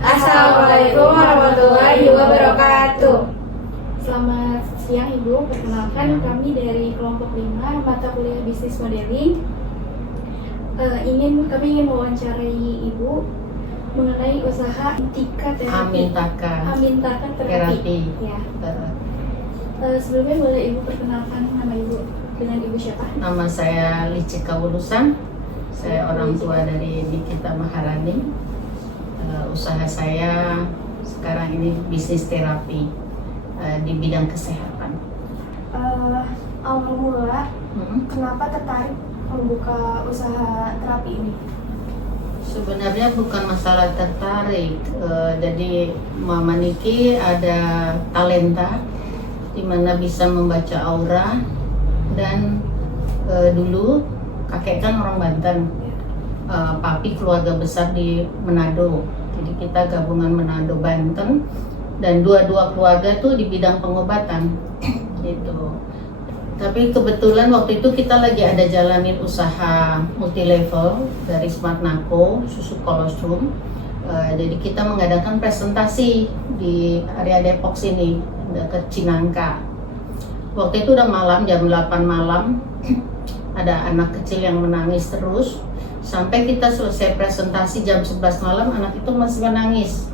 Assalamualaikum warahmatullahi wabarakatuh. Selamat siang Ibu, perkenalkan kami dari kelompok 5 mata kuliah bisnis modeling. Kami ingin mewawancarai Ibu mengenai usaha Amintaka Terapi. Amintaka Terapi. Ya. Sebelumnya boleh Ibu perkenalkan nama Ibu dengan Ibu siapa? Nama saya Licika Wulusan. Saya orang tua dari Nikita Maharani. Usaha saya sekarang ini bisnis terapi di bidang kesehatan. Awal mula, kenapa tertarik membuka usaha terapi ini? Sebenarnya bukan masalah tertarik. Jadi Mama Niki ada talenta di mana bisa membaca aura, dan dulu kakek kan orang Banten, papi keluarga besar di Manado. Jadi kita gabungan Manado Banten, dan dua-dua keluarga tuh di bidang pengobatan gitu. Tapi kebetulan waktu itu kita lagi ada jalanin usaha multi level dari Smart Nako, susu kolostrum. Jadi kita mengadakan presentasi di area Depok sini, dekat Cinangka. Waktu itu udah malam, jam 8 malam, ada anak kecil yang menangis terus. Sampai kita selesai presentasi jam 11 malam, anak itu masih menangis.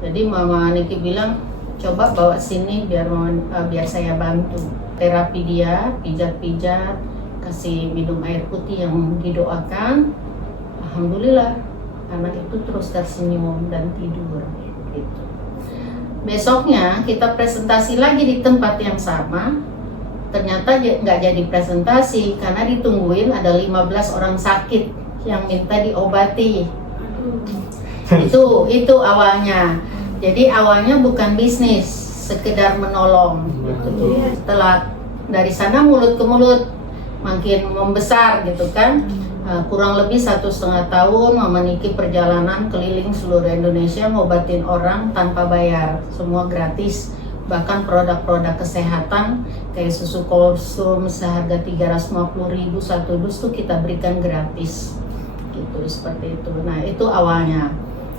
Jadi Mama Niki bilang, coba bawa sini biar saya bantu. Terapi dia, pijat-pijat, kasih minum air putih yang didoakan. Alhamdulillah, anak itu terus tersenyum dan tidur. Gitu. Besoknya kita presentasi lagi di tempat yang sama. Ternyata nggak jadi presentasi karena ditungguin ada 15 orang sakit yang minta diobati. Itu awalnya. Jadi awalnya bukan bisnis, sekedar menolong. Gitu. Setelah dari sana mulut ke mulut makin membesar gitu kan. Kurang lebih 1,5 tahun Mama Niki perjalanan keliling seluruh Indonesia ngobatin orang tanpa bayar, semua gratis. Bahkan produk-produk kesehatan kayak susu kolostrum seharga 350.000 satu dus tuh kita berikan gratis gitu, seperti itu. Nah itu awalnya.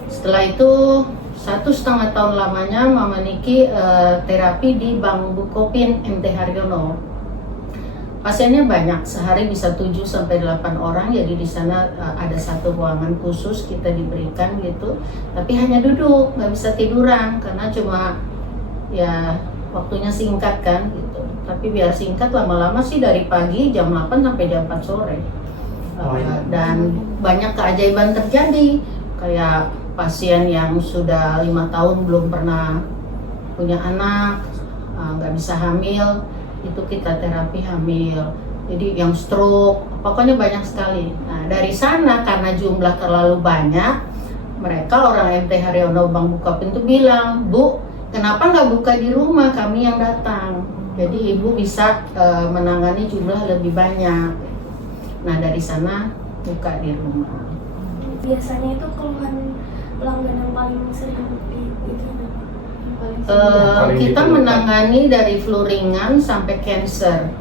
Setelah itu 1,5 tahun lamanya Mama Niki terapi di Bank Bukopin MT Haryono. Pasiennya banyak, sehari bisa 7-8 orang. Jadi di sana ada satu ruangan khusus kita diberikan gitu, tapi hanya duduk, nggak bisa tiduran karena cuma ya waktunya singkat kan gitu. Tapi biar singkat, lama-lama sih dari pagi jam 8 sampai jam 4 sore. Dan banyak keajaiban terjadi, kayak pasien yang sudah 5 tahun belum pernah punya anak, nggak bisa hamil, itu kita terapi hamil. Jadi yang stroke, pokoknya banyak sekali. Nah dari sana karena jumlah terlalu banyak, mereka orang MT Haryono Bank Bukopin itu bilang, Bu, kenapa nggak buka di rumah, kami yang datang. Jadi ibu bisa menangani jumlah lebih banyak. Nah dari sana buka di rumah. Biasanya itu keluhan pelanggan yang paling sering itu kita menangani dari flu ringan sampai cancer.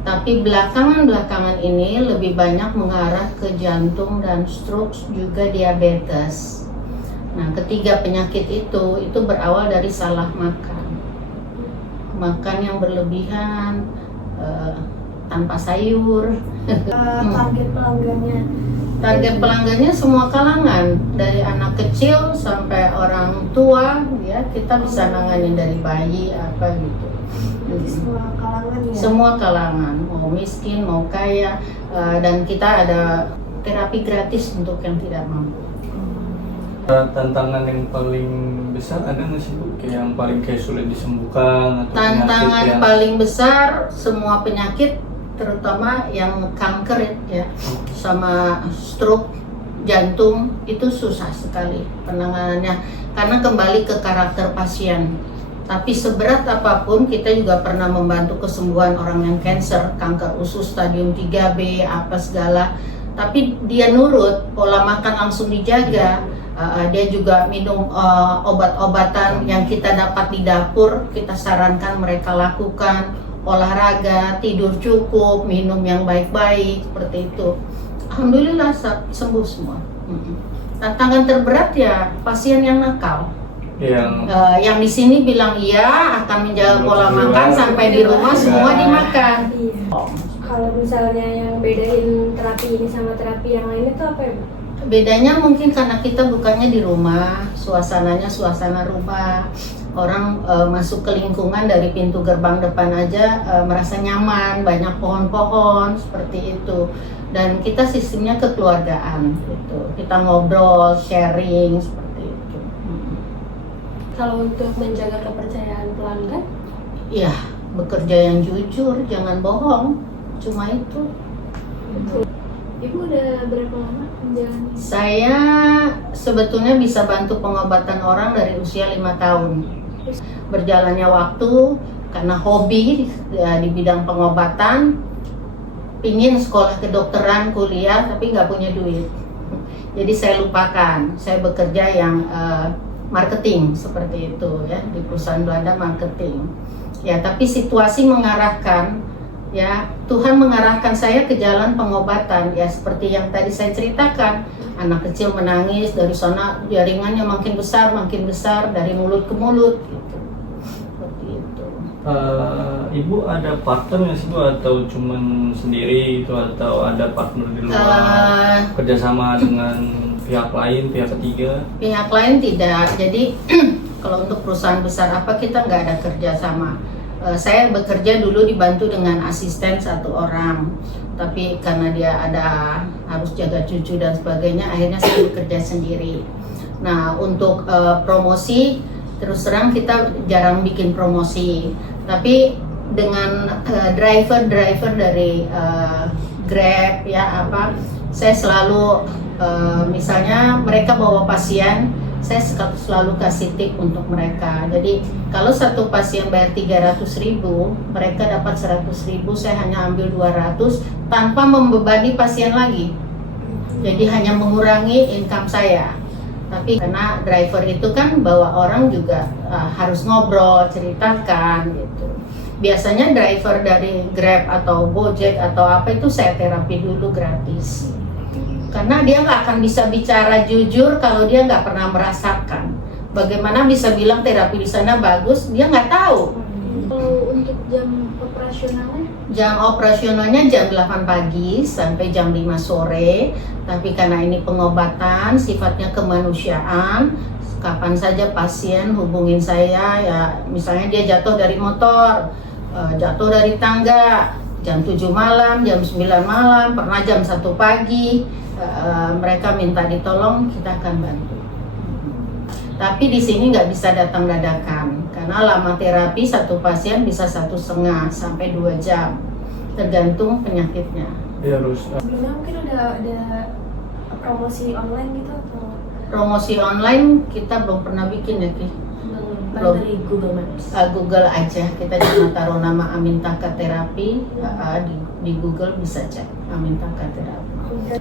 Tapi belakangan ini lebih banyak mengarah ke jantung dan stroke, juga diabetes. Nah, ketiga penyakit itu berawal dari salah makan yang berlebihan, tanpa sayur. Target pelanggannya semua kalangan, dari anak kecil sampai orang tua, ya kita bisa nanganin dari bayi apa gitu. Jadi semua kalangan ya? Semua kalangan, mau miskin, mau kaya, dan kita ada terapi gratis untuk yang tidak mampu. Tantangan yang paling besar ada nggak sih Bu? Yang paling sulit disembuhkan? Atau tantangan paling besar semua penyakit, terutama yang kanker ya, sama stroke, jantung, itu susah sekali penanganannya karena kembali ke karakter pasien. Tapi seberat apapun kita juga pernah membantu kesembuhan orang yang kanker usus stadium 3B apa segala. Tapi dia nurut, pola makan langsung dijaga. Dia juga minum obat-obatan yang kita dapat di dapur, kita sarankan mereka lakukan. Olahraga, tidur cukup, minum yang baik-baik, seperti itu. Alhamdulillah sembuh semua. Tantangan terberat ya pasien yang nakal. Yang di sini bilang iya akan menjaga pola makan sampai di rumah semua dimakan. Iya. Kalau misalnya yang bedain terapi ini sama terapi yang lain itu apa ya, Bu? Bedanya mungkin karena kita bukannya di rumah, suasananya suasana rumah. Orang masuk ke lingkungan dari pintu gerbang depan aja merasa nyaman, banyak pohon-pohon seperti itu. Dan kita sistemnya kekeluargaan gitu. Kita ngobrol, sharing seperti itu. Kalau untuk menjaga kepercayaan pelanggan? Iya, bekerja yang jujur, jangan bohong. Cuma itu. Ibu udah berapa lama menjalani? Saya sebetulnya bisa bantu pengobatan orang dari usia 5 tahun. Berjalannya waktu karena hobi di bidang pengobatan, pingin sekolah kedokteran, kuliah, tapi nggak punya duit. Jadi saya lupakan, saya bekerja yang marketing seperti itu ya, di perusahaan Belanda marketing. Ya, tapi situasi mengarahkan, ya Tuhan mengarahkan saya ke jalan pengobatan, ya seperti yang tadi saya ceritakan. Anak kecil menangis, dari sana jaringannya makin besar dari mulut ke mulut gitu. Seperti itu. Ibu ada partner nggak sih Bu, atau cuman sendiri itu, atau ada partner di luar, kerjasama dengan pihak lain, pihak ketiga? Pihak lain tidak. Jadi kalau untuk perusahaan besar apa kita nggak ada kerjasama. Saya bekerja dulu dibantu dengan asisten 1 orang, tapi karena dia harus jaga cucu dan sebagainya, akhirnya saya bekerja sendiri. Nah untuk promosi, terus terang kita jarang bikin promosi, tapi dengan driver dari Grab ya saya selalu misalnya mereka bawa pasien, saya selalu kasih tip untuk mereka. Jadi kalau satu pasien bayar 300.000, mereka dapat 100.000, saya hanya ambil 200 tanpa membebani pasien lagi. Jadi hanya mengurangi income saya. Tapi karena driver itu kan bawa orang juga harus ngobrol, ceritakan gitu. Biasanya driver dari Grab atau Gojek atau apa itu saya terapi dulu gratis. Karena dia nggak akan bisa bicara jujur kalau dia nggak pernah merasakan. Bagaimana bisa bilang terapi di sana bagus, dia nggak tahu. Kalau untuk jam operasionalnya? Jam operasionalnya jam 8 pagi sampai jam 5 sore. Tapi karena ini pengobatan, sifatnya kemanusiaan, kapan saja pasien hubungin saya, ya misalnya dia jatuh dari motor, jatuh dari tangga, jam 7 malam, jam 9 malam, pernah jam 1 pagi, mereka minta ditolong, kita akan bantu. Tapi di sini nggak bisa datang dadakan, karena lama terapi satu pasien bisa 1,5 sampai 2 jam, tergantung penyakitnya. Ya harus. Sebelumnya mungkin ada promosi online gitu atau? Promosi online kita belum pernah bikin ya Ki. Belum. Dari Google Maps. Google aja, kita cuma taruh nama Amintaka Terapi, di Google bisa cek Amintaka Terapi.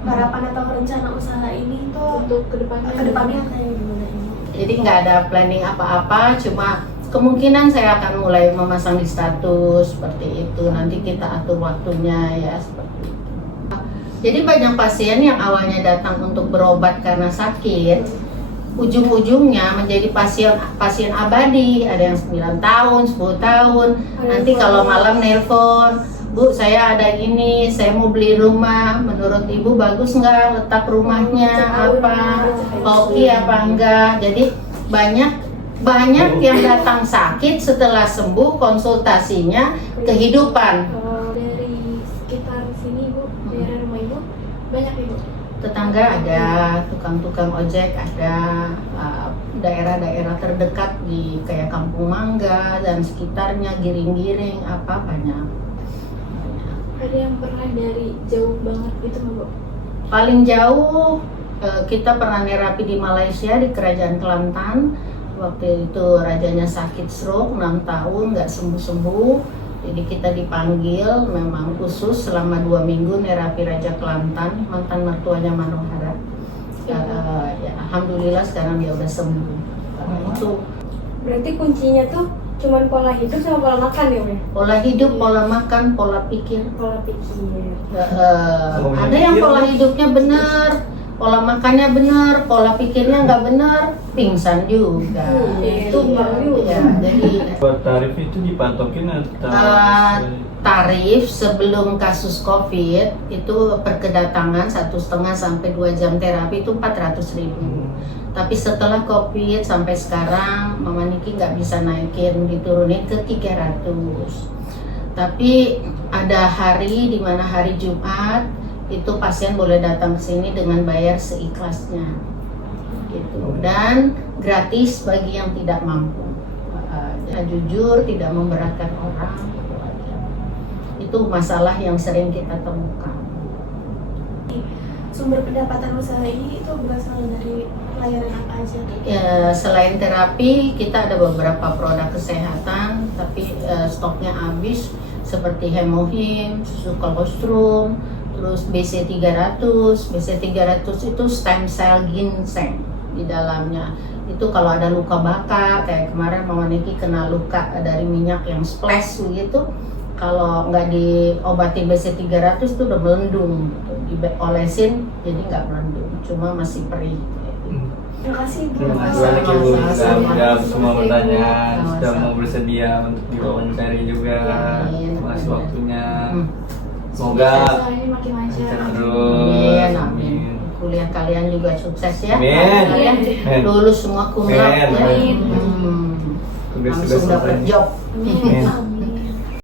Harapan atau rencana usaha ini tuh untuk kedepannya kayak gimana ini? Jadi nggak ada planning apa-apa, cuma kemungkinan saya akan mulai memasang di status seperti itu. Nanti kita atur waktunya ya seperti itu. Jadi banyak pasien yang awalnya datang untuk berobat karena sakit, ujung-ujungnya menjadi pasien abadi. Ada yang 9 tahun, 10 tahun. Nanti kalau malam nelpon, Bu, saya ada ini, saya mau beli rumah. Menurut Ibu bagus nggak letak rumahnya, apa, oke apa enggak? Jadi banyak yang datang sakit setelah sembuh, konsultasinya kehidupan. Dari sekitar sini Bu, daerah rumah Ibu banyak Ibu? Tetangga ada, tukang-tukang ojek ada, daerah-daerah terdekat di kayak Kampung Mangga dan sekitarnya, Giring-Giring apa banyak. Ada yang pernah dari jauh banget gitu nggak Bu? Paling jauh kita pernah nerapi di Malaysia, di Kerajaan Kelantan. Waktu itu rajanya sakit stroke 6 tahun nggak sembuh-sembuh. Jadi kita dipanggil memang khusus selama 2 minggu nerapi Raja Kelantan, mantan mertuanya Manohara. Ya, alhamdulillah sekarang dia udah sembuh. Itu berarti kuncinya tuh cuman pola hidup sama pola makan ya, Bu? pola hidup, pola makan, pola pikir. Pola pikir. Ada yang pola hidupnya benar, pola makannya benar, pola pikirnya nggak benar, pingsan juga. Itu ya. Jadi Buat tarif itu dipatokin atau tarif sebelum kasus COVID itu per kedatangan 1,5 sampai 2 jam terapi itu 400.000. Tapi setelah COVID sampai sekarang Mama Niki nggak bisa naikin, diturunin ke 300. Tapi ada hari di mana hari Jumat itu pasien boleh datang ke sini dengan bayar seikhlasnya, gitu. Dan gratis bagi yang tidak mampu. Jujur, tidak memberatkan orang. Itu masalah yang sering kita temukan. Sumber pendapatan usaha ini itu berasal dari layanan apa aja? Ya, selain terapi, kita ada beberapa produk kesehatan, tapi stoknya habis seperti Hemohim, susu kolostrum, terus BC300. BC300 itu stem cell ginseng di dalamnya. Itu kalau ada luka bakar, kayak kemarin Mama Niki kena luka dari minyak yang splash gitu, kalau nggak diobati BC300 itu udah melendung, gitu. Diolesin jadi nggak melendung, cuma masih perih. Terima kasih Bu. Terima kasih Sama-sama. sudah menjawab semua pertanyaan, Sama-sama. sudah mau bersedia untuk diwawancara juga. Iya, Terima kasih iya. waktunya. Hmm. Semoga Usaha ini makin lancar. lancar Amin, terus. amin. Kuliah kalian juga sukses ya. Amin. Kalian Amin. lulus semua kumlot ya. Amin. Hmm. Tugas-tugas Langsung dapat selesai. job. Amin. Amin.